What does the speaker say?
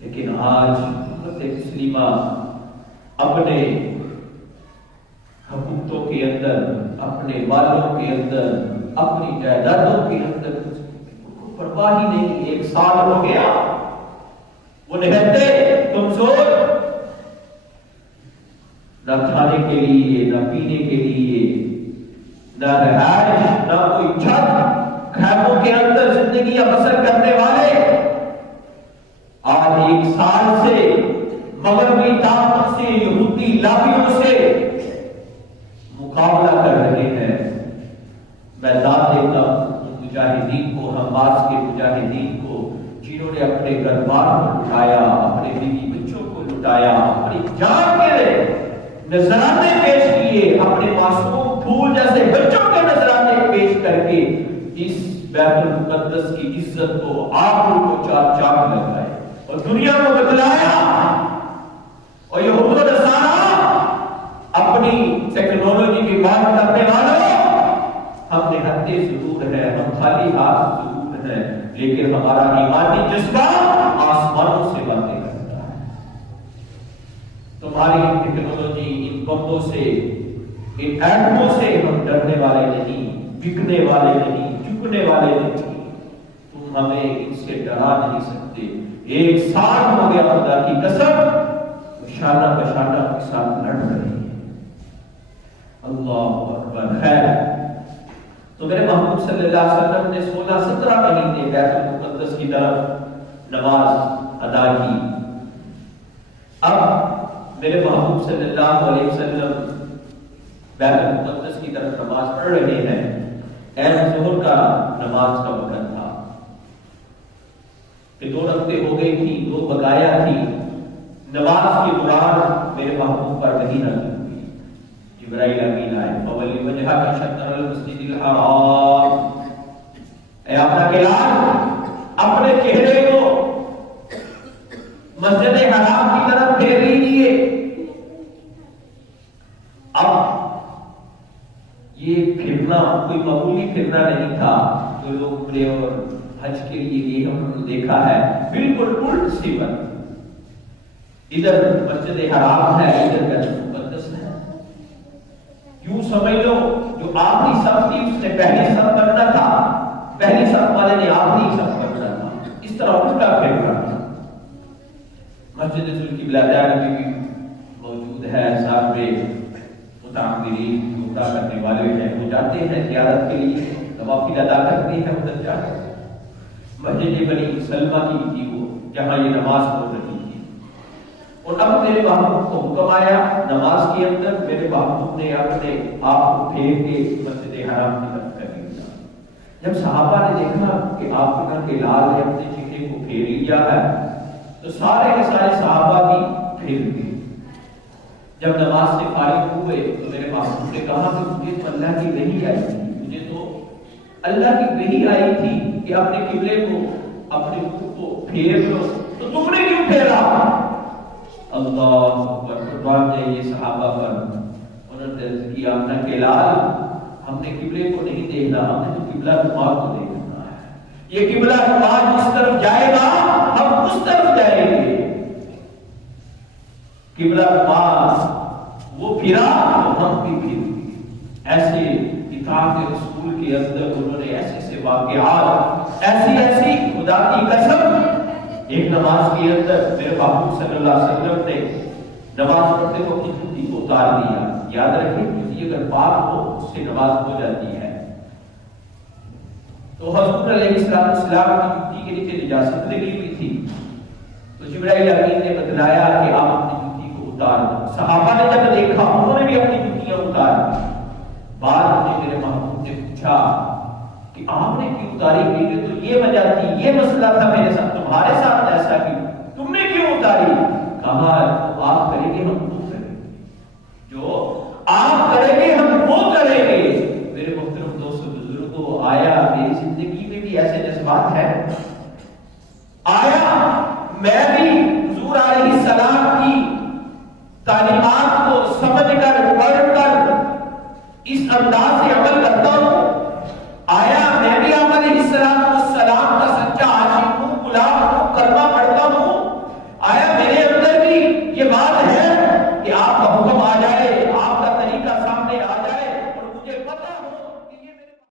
لیکن آج امت مسلمہ اپنے حکومتوں کے اندر، اپنے والوں کے اندر، اپنی جائیدادوں کے اندر پرواہ ہی نہیں. 1 سال ہو گیا وہ نہتے کمزور، نہ کھانے کے لیے، نہ پینے کے لیے، نہ رہائش، نہ کوئی چھت، خیموں کے اندر زندگیاں بسر کرنے والے آج 1 سال سے مغربی طاقت سے، یہودی لابیوں سے مقابلہ کر رہے ہیں. میں داد دیتا ہوں مجاہدین کو، حماس کے مجاہدین کو، جنہوں نے اپنے گھر بار کو لٹایا، اپنے بیوی بچوں کو لٹایا، اپنی جان کے نذرانے پیش کیے، اپنے معصوم پھول جیسے بچوں کے نذرانے پیش کر کے اس بیت المقدس کی عزت کو، آبرو کو چار چاک لگائے اور دنیا کو بتلایا. اور یہود و نصارہ اپنی ٹیکنالوجی کی بات کرنے والوں، ہم نہتے ضرور ہیں، ہم خالی ہاتھ ضرور ہیں، لیکن ہمارا ایمانی جذبہ آسمانوں سے باتیں کرتا ہے. تمہاری ٹیکنالوجی، ان بموں سے، ان ایٹموں سے ہم ڈرنے والے نہیں، بکنے والے نہیں، جھکنے والے نہیں. تم ہمیں ان سے ڈرا نہیں سکتے. 1 سال ہو گیا خدا کی قسم شانہ بشانہ کے ساتھ لڑ رہے ہیں. اللہ اکبر. خیر، تو میرے محبوب صلی اللہ علیہ وسلم نے 16-17 مہینے بیت المقدس کی طرف نماز ادا کی. اب میرے محبوب صلی اللہ علیہ وسلم بیت المقدس کی طرف نماز پڑھ رہے ہیں. ظہر کا نماز کا وقت تھا کہ 2 رکعتیں ہو گئی تھی، 2 بقایا تھی. نماز کے دوران میرے محبوب پر وحی نازل ہوئی. جبرائیل امین آئے، فولی وجہک شطر المسجد الحرام، اے اپنا کلام اپنے چہرے کو مسجد حرام کی طرف پھیر لیجیے. اب یہ پھرنا کوئی معمولی پھرنا نہیں تھا جو لوگ عمرے اور حج کے لیے یہ ہم نے دیکھا ہے. بالکل الٹ صفت، ادھر مسجد حرام ہے، ادھر بیت المقدس ہے. یوں سمجھ لو جو آخری صف تھی اس نے پہلی صف کرنا تھا، پہلی صف والے نے آخری صف کرنا تھا. اس طرح الٹا پھیرنا تھا. مسجد ذوالقبلہ نبی بھی موجود ہے. ساتھ میں متعمرین عمرہ کرنے والے ہیں، وہ جاتے ہیں زیارت کے لیے، نوافل ادا کرتے ہیں ادھر جا کر. مسجد بنی سلمہ کی تھی وہ، جہاں یہ نماز ہو رہی تھی. اور اب میرے محبوب کو حکم آیا نماز کے اندر. میرے محبوب نے اپنے آپ کو پھیر کے مسجد حرام کی طرف کر لیا. جب صحابہ نے دیکھا کہ آپ کے لال نے اپنے چہرے کو پھیر لیا ہے تو سارے کے سارے صحابہ بھی پھیر گئے. جب نماز سے فارغ ہوئے تو میرے محبوب نے کہا کہ مجھے تو اللہ کی وحی آئی تھی، مجھے تو اللہ کی وحی آئی تھی کہ اپنے قبلے کو، اپنے منہ کو پھیر لو، تو تم نے کیوں پھیرا؟ اللہ اکبر. قربان ہے یہ صحابہ پر. انہوں نے عرض کیا اپنا کہ لال، ہم نے قبلے کو نہیں دیکھنا، ہم نے تو قبلہ نما کو دیکھنا ہے. یہ قبلہ نما جس طرف جائے گا ہم اس طرف جائیں گے. قبلہ نما وہ پھرا تو ہم بھی پھر گئے. ایسے اطاعت رسول کے اندر انہوں نے ایسے واقعات، ایسی خدا کی قسم. ایک نماز کے اندر میرے محبوب صلی اللہ علیہ وسلم نے نماز پڑھتے وقت جوتی کو اتار دیا. یاد رکھیں جوتی اگر پاک ہو اس سے نماز ہو جاتی ہے. تو حضور علیہ السلام کی جوتی کے نیچے نجاست لگی ہوئی تھی. تو جبرائیل امین نے بتلایا کہ آپ اپنی جوتی کو اتار دو. صحابہ نے جب دیکھا انہوں نے بھی اپنی جوتیاں اتار دی. بعد میں میرے محبوب نے پوچھا کہ آپ نے کیوں اتاری؟ کہ تو یہ وجہ تھی، یہ مسئلہ تھا میرے ساتھ، تمہارے ساتھ ایسا کیوں، تم نے کیوں اتاری؟ کہا